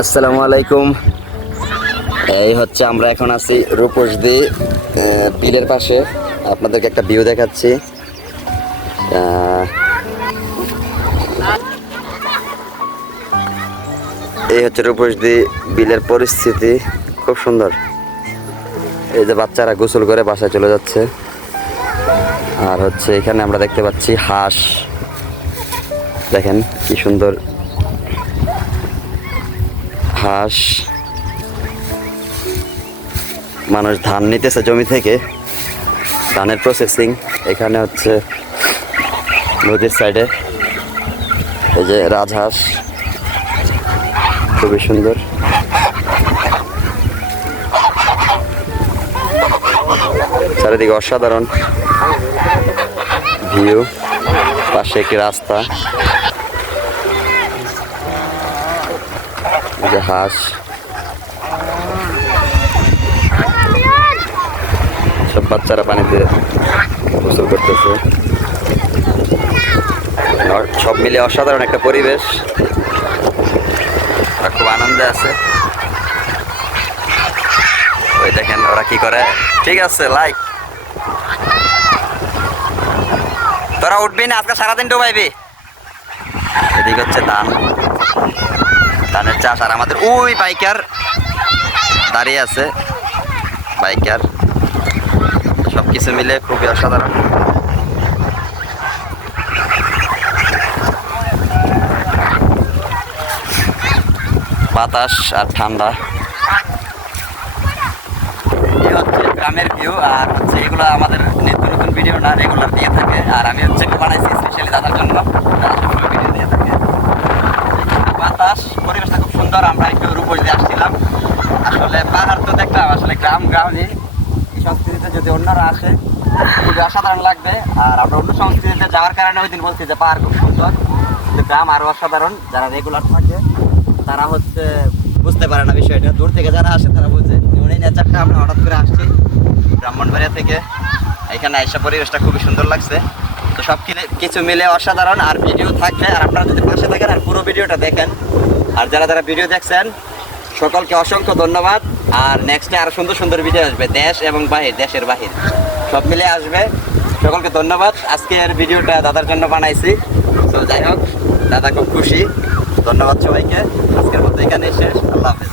আসসালামু আলাইকুম। এই হচ্ছে আমরা এখন আছি রূপসদি বিলের পাশে। আপনাদেরকে একটা ভিউ দেখাচ্ছি। এই হচ্ছে রূপসদি বিলের পরিস্থিতি, খুব সুন্দর। এই যে বাচ্চারা গোসল করে বাসায় চলে যাচ্ছে। আর হচ্ছে এখানে আমরা দেখতে পাচ্ছি হাঁস, দেখেন কি সুন্দর হাঁস। মানুষ ধান নিতেছে জমি থেকে, ধানের প্রসেসিং। এখানে হচ্ছে নদীর সাইডে এই যে রাজহাঁস, খুবই সুন্দর। চারিদিকে অসাধারণ ভিউ, পাশে একটি রাস্তা, এই যে হাঁস। সব বাচ্চারা পানিতে গোসল করতেছে। সব মিলে অসাধারণ একটা পরিবেশ, খুব আনন্দে আছে। ওই দেখেন ওরা কি করে। ঠিক আছে, লাইক। তোরা উঠবি না আজকে, সারাদিন ডুবাইবি। এদিকে হচ্ছে ধানের চাষ। আর আমাদের ওই বাইকার দাঁড়িয়ে আছে, বাইকার। সব কিছু মিলে খুবই অসাধারণ। বাতাস আর ঠান্ডা। এই হচ্ছে গ্রামের ভিউ। আর হচ্ছে এগুলো আমাদের নিত্য নতুন ভিডিও না, রেগুলার দিয়ে থাকে। আর আমি হচ্ছে বানাইছি স্পেশালি দাদার জন্য, ভিডিও দিয়ে থাকে। বাতাস, পরিবেশটা খুব সুন্দর। আমরা একটু রূপসদি আসছিলাম। আসলে পাহাড় তো দেখলাম, আসলে গ্রামই এই সংস্কৃতিতে যদি অন্যরা আসে খুবই অসাধারণ লাগবে। আর আমরা অন্য সংস্কৃতিতে যাওয়ার কারণে ওই দিন বলছি যে পাহাড় খুব সুন্দর, কিন্তু গ্রাম আরও অসাধারণ। যারা রেগুলার থাকে তারা হচ্ছে বুঝতে পারে না বিষয়টা। দূর থেকে যারা আসে তারা বুঝে। যেমন এই নেচারটা আমরা হঠাৎ করে আসছি ব্রাহ্মণবাড়িয়া থেকে, এখানে আইসা পরিবেশটা খুবই সুন্দর লাগছে। তো সব কিছু মিলে অসাধারণ। আর ভিডিও থাকবে, আর আপনারা যদি পাশে থাকেন আর পুরো ভিডিওটা দেখেন। আর যারা যারা ভিডিও দেখছেন সকলকে অসংখ্য ধন্যবাদ। আর নেক্সটে আরও সুন্দর সুন্দর ভিডিও আসবে, দেশ এবং বাহির, দেশের বাহির সব মিলে আসবে। সকলকে ধন্যবাদ। আজকের ভিডিওটা দাদার জন্য বানাইছি। তো যাই হোক, দাদা খুব খুশি। ধন্যবাদ সবাইকে। আজকের মতো এখানেই শেষ। আল্লাহ হাফেজ।